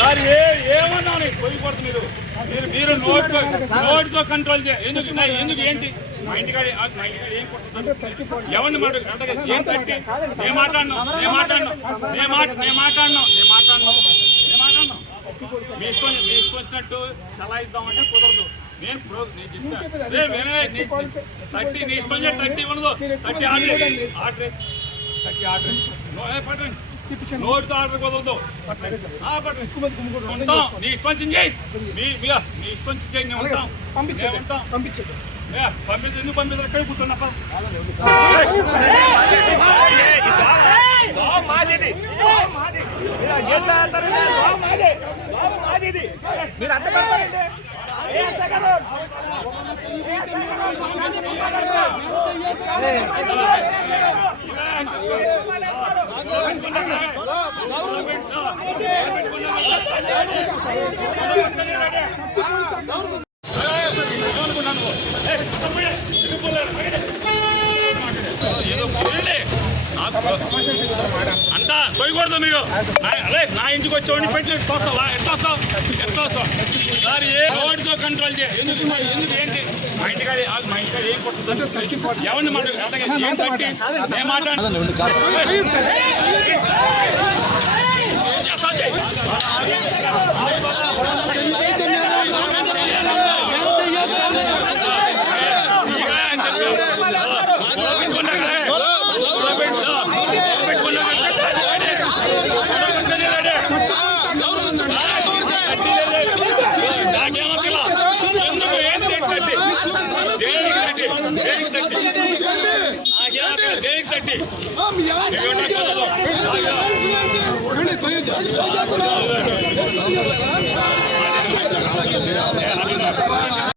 Sir ఏమన్నావు నీకు పోయకూడదు మీరు నోటితో కంట్రోల్ చేయాలి. ఎందుకు ఏంటి మా ఇంటికాడ ఏం కొడుతుంది ఎవరిని ఏం తట్టి నేను మాట్లాడినా మీ ఇష్టం వచ్చినట్టు చలాయిద్దామంటే కుదరదు. నేను థర్టీ నీ ఇష్టం చేసి 30 ఉండదు. 30 ఆర్డర్ పట్టండి. నోటితో ఆర్డర్ కుదరదు. ఉంటాం నీ ఇష్టం చేయి. మీ ఇష్టం చేయి. మేము ఉంటాం. పంపించేది ఎందుకు పంపిస్తారు? ఎక్కడ కూర్చున్నా మీరు అంత అంతా పోయకూడదు. మీరు నా ఇంటికి వచ్చేవాడిని పెట్టి వస్తావా? ఎట్లా వస్తావు సార్? నోటితో కంట్రోల్ చేయ. ఎందుకు ఏంటి మా ఇంటికాడ ఏం కొడుతుంది? ఎవరిని మాట్లాడు తట్టి